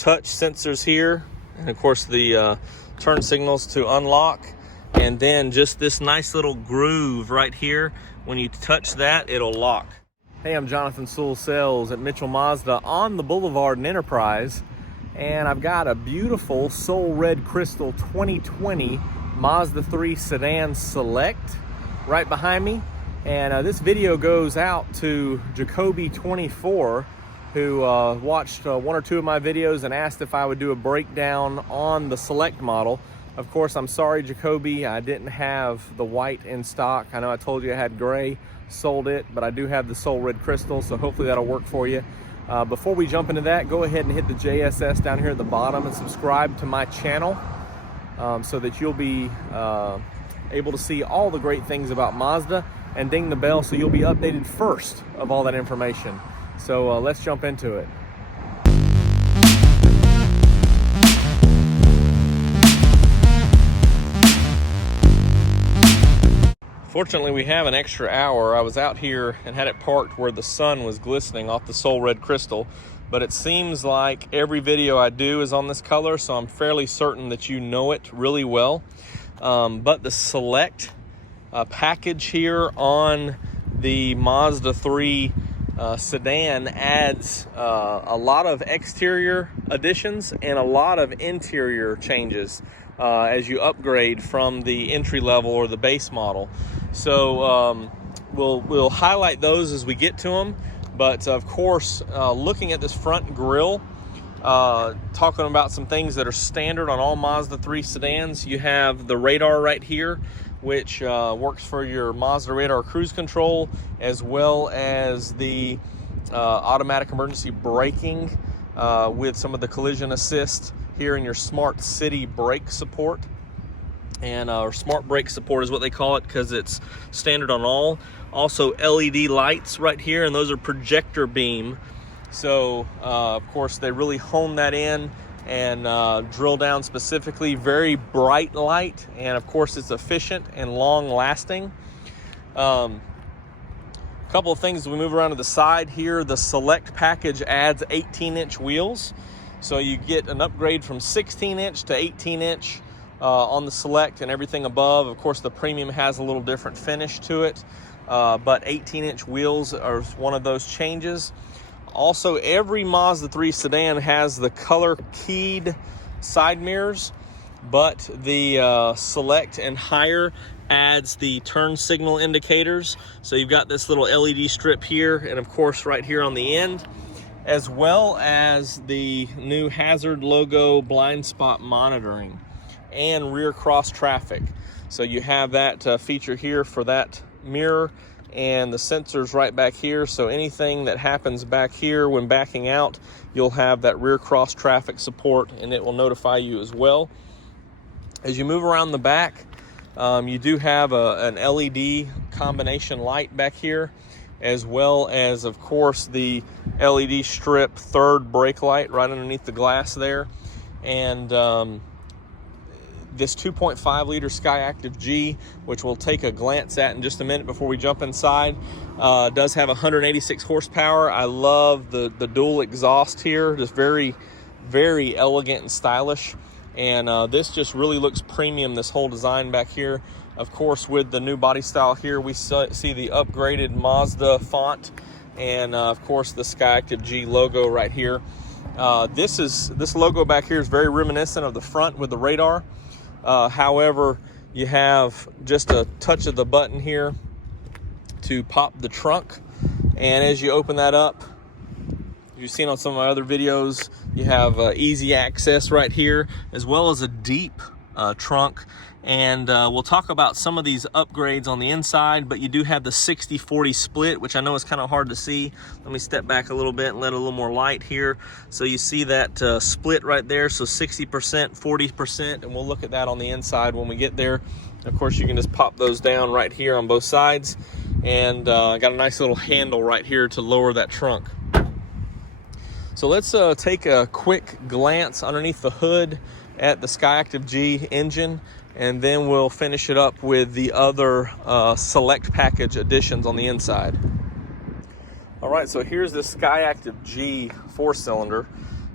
touch sensors here, and of course the turn signals to unlock, and then just this nice little groove right here. When you touch that, it'll lock. Hey, I'm Jonathan Sewell at Mitchell Mazda on the Boulevard in Enterprise, and I've got a beautiful Soul Red Crystal 2020 Mazda 3 Sedan Select right behind me. And this video goes out to Jacoby24, who watched one or two of my videos and asked if I would do a breakdown on the Select model. Of course, I'm sorry, Jacoby, I didn't have the white in stock. I know I told you I had gray, sold it, but I do have the Soul Red Crystal, so hopefully that'll work for you. Before we jump into that, go ahead and hit the JSS down here at the bottom and subscribe to my channel so that you'll be able to see all the great things about Mazda, and ding the bell so you'll be updated first of all that information. So let's jump into it. Fortunately, we have an extra hour. I was out here and had it parked where the sun was glistening off the Soul Red Crystal, but it seems like every video I do is on this color, so I'm fairly certain that you know it really well. But the Select package here on the Mazda 3 sedan adds a lot of exterior additions and a lot of interior changes as you upgrade from the entry level or the base model. So we'll highlight those as we get to them, but of course, looking at this front grille, talking about some things that are standard on all Mazda 3 sedans. You have the radar right here, which works for your Mazda radar cruise control, as well as the automatic emergency braking with some of the collision assist here in your smart city brake support. And or smart brake support is what they call it, because it's standard on all. Also LED lights right here, and those are projector beam. So of course they really hone that in and drill down specifically. Very bright light, and of course it's efficient and long lasting. A couple of things as we move around to the side here. The Select package adds 18-inch wheels, so you get an upgrade from 16-inch to 18-inch on the Select, and everything above. Of course, the Premium has a little different finish to it, but 18-inch wheels are one of those changes. Also, every Mazda 3 sedan has the color keyed side mirrors, but the Select and higher adds the turn signal indicators. So you've got this little LED strip here, and of course right here on the end, as well as the new hazard logo blind spot monitoring and rear cross traffic. So you have that feature here for that mirror, and the sensors right back here. So anything that happens back here when backing out, you'll have that rear cross traffic support, and it will notify you as well. As you move around the back, you do have an LED combination light back here, as well as of course the LED strip third brake light right underneath the glass there. And this 2.5 liter SkyActiv G, which we'll take a glance at in just a minute before we jump inside, does have 186 horsepower. I love the dual exhaust here, just very, very elegant and stylish. And this just really looks premium, this whole design back here. Of course, with the new body style here, we see the upgraded Mazda font, and of course the SkyActiv G logo right here. This logo back here is very reminiscent of the front with the radar. However, you have just a touch of the button here to pop the trunk, and as you open that up, you've seen on some of my other videos, you have easy access right here, as well as a deep trunk. And we'll talk about some of these upgrades on the inside, but you do have the 60-40 split, which I know is kind of hard to see. Let me step back a little bit and let a little more light here. So you see that split right there, so 60%, 40%, and we'll look at that on the inside when we get there. Of course, you can just pop those down right here on both sides, and got a nice little handle right here to lower that trunk. So let's take a quick glance underneath the hood at the SkyActiv G engine, and then we'll finish it up with the other Select package additions on the inside. All right, so here's the SkyActiv G 4-cylinder,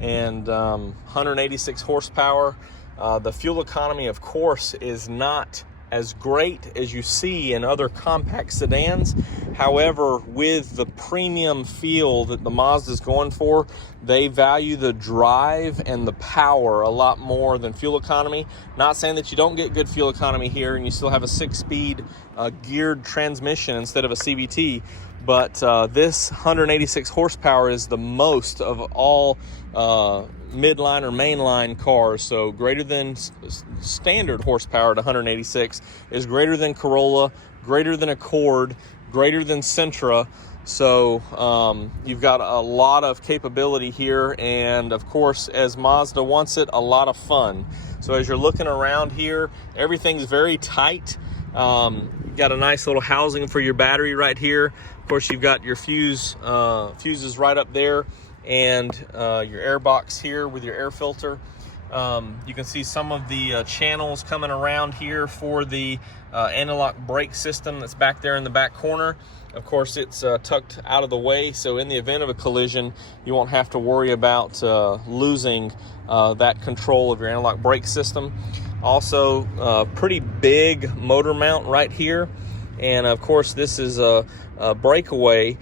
and 186 horsepower. The fuel economy, of course, is not as great as you see in other compact sedans. However, with the premium feel that the Mazda is going for, they value the drive and the power a lot more than fuel economy. Not saying that you don't get good fuel economy here and you still have a 6-speed geared transmission instead of a CVT, but this 186 horsepower is the most of all midline or mainline cars. So greater than standard horsepower at 186 is greater than Corolla, greater than Accord, greater than Sentra. So you've got a lot of capability here, and of course, as Mazda wants it, a lot of fun. So as you're looking around here, everything's very tight. Got a nice little housing for your battery right here. Of course, you've got your fuses right up there, and your air box here with your air filter. You can see some of the channels coming around here for the anti-lock brake system that's back there in the back corner. Of course, it's tucked out of the way, so in the event of a collision, you won't have to worry about losing that control of your anti-lock brake system. Also, pretty big motor mount right here, and of course, this is a breakaway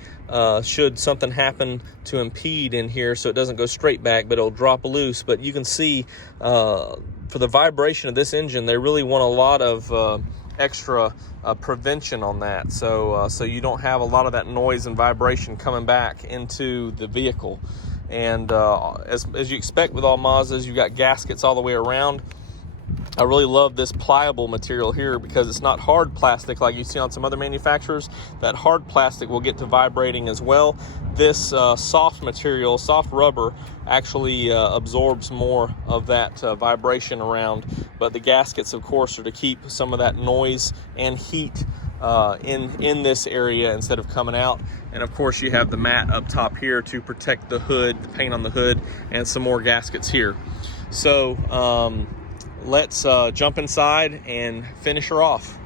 should something happen to impede in here, so it doesn't go straight back, but it'll drop loose. But you can see for the vibration of this engine, they really want a lot of extra prevention on that, so you don't have a lot of that noise and vibration coming back into the vehicle. And as you expect with all Mazdas, you've got gaskets all the way around. I really love this pliable material here because it's not hard plastic like you see on some other manufacturers. That hard plastic will get to vibrating as well. This soft material, soft rubber, actually absorbs more of that vibration around. But the gaskets, of course, are to keep some of that noise and heat in this area instead of coming out. And of course, you have the mat up top here to protect the hood, the paint on the hood, and some more gaskets here. So let's jump inside and finish her off.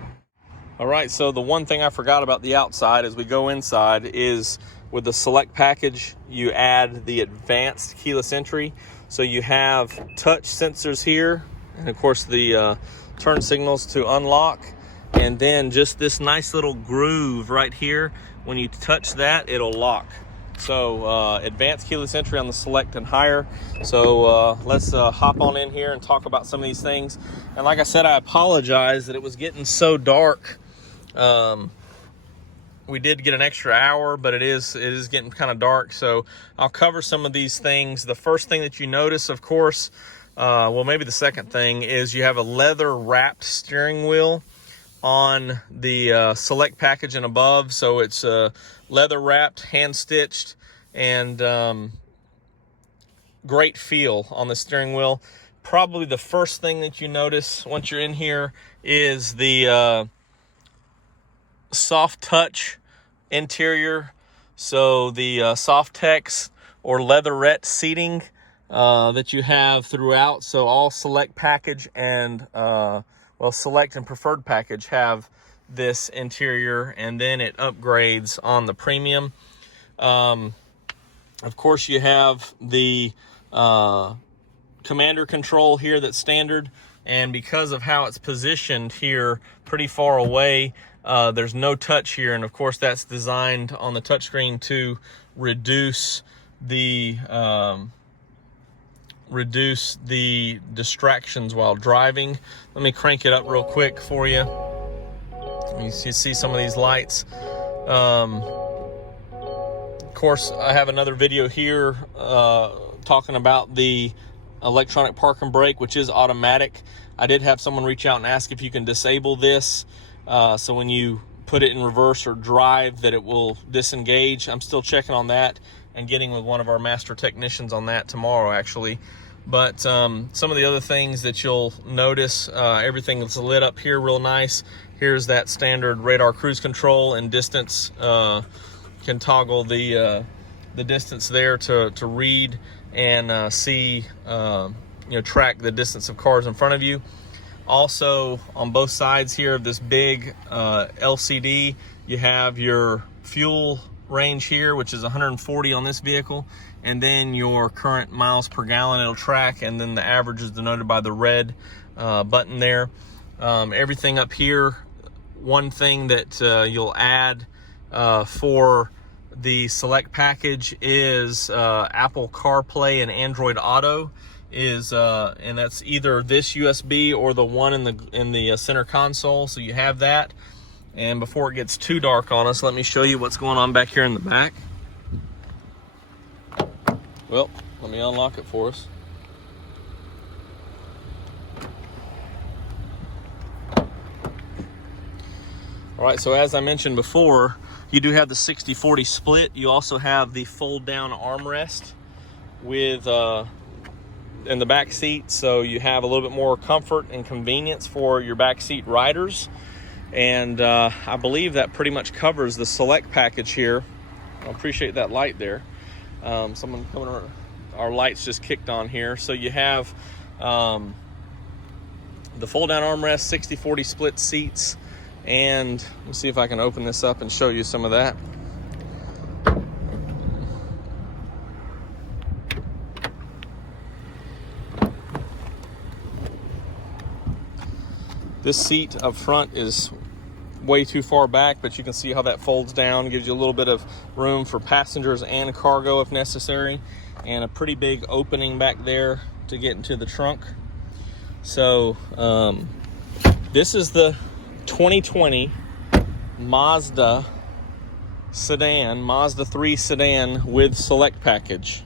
All right, so the one thing I forgot about the outside as we go inside is with the Select package, you add the advanced keyless entry. So you have touch sensors here, and of course the turn signals to unlock, and then just this nice little groove right here. When you touch that, it'll lock. So advanced keyless entry on the Select and higher. So let's hop on in here and talk about some of these things. And like I said, I apologize that it was getting so dark. We did get an extra hour, but it is getting kind of dark. So I'll cover some of these things. The first thing that you notice, of course, well, maybe the second thing, is you have a leather wrapped steering wheel on the Select package and above. So it's leather wrapped, hand stitched, and great feel on the steering wheel. Probably the first thing that you notice once you're in here is the soft touch interior. So the soft tex or leatherette seating that you have throughout. So all Select package and well, Select and Preferred package have this interior, and then it upgrades on the premium. Of course, you have the commander control here that's standard, and because of how it's positioned here pretty far away, there's no touch here, and of course that's designed on the touchscreen to reduce the distractions while driving. Let me crank it up real quick for you. You see some of these lights. Of course, I have another video here talking about the electronic park and brake, which is automatic. I did have someone reach out and ask if you can disable this, so when you put it in reverse or drive that it will disengage. I'm still checking on that and getting with one of our master technicians on that tomorrow, actually. But some of the other things that you'll notice, everything that's lit up here real nice. Here's that standard radar cruise control, and distance, can toggle the distance there to read and see, track the distance of cars in front of you. Also, on both sides here of this big LCD, you have your fuel range here, which is 140 on this vehicle, and then your current miles per gallon it'll track, and then the average is denoted by the red button there. Everything up here, one thing that you'll add for the select package is Apple CarPlay and Android Auto, and that's either this USB or the one in the center console, so you have that. And before it gets too dark on us, let me show you what's going on back here in the back. Well, let me unlock it for us. All right, so as I mentioned before, you do have the 60-40 split. You also have the fold-down armrest with in the back seat, so you have a little bit more comfort and convenience for your back seat riders. And I believe that pretty much covers the select package here. I appreciate that light there. Someone coming around. Our lights just kicked on here. So you have the fold-down armrest, 60-40 split seats, and let's see if I can open this up and show you some of that. This seat up front is way too far back, but you can see how that folds down, gives you a little bit of room for passengers and cargo if necessary, and a pretty big opening back there to get into the trunk. So this is the 2020 Mazda sedan, Mazda3 sedan with select package.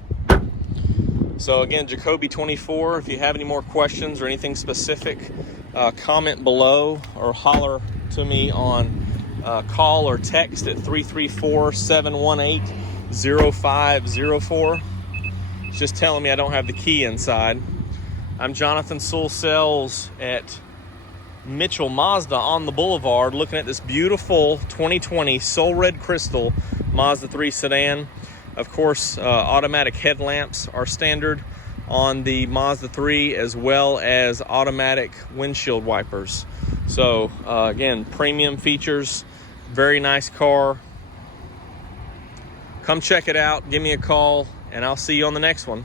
So again, Jacoby 24, if you have any more questions or anything specific, comment below or holler to me on call or text at 334-718-0504. It's just telling me I don't have the key inside. I'm Jonathan Sewell at Mitchell Mazda on the boulevard, looking at this beautiful 2020 Soul Red Crystal Mazda 3 sedan. Of course, automatic headlamps are standard on the Mazda 3, as well as automatic windshield wipers. So again, premium features, very nice car. Come check it out, give me a call, and I'll see you on the next one.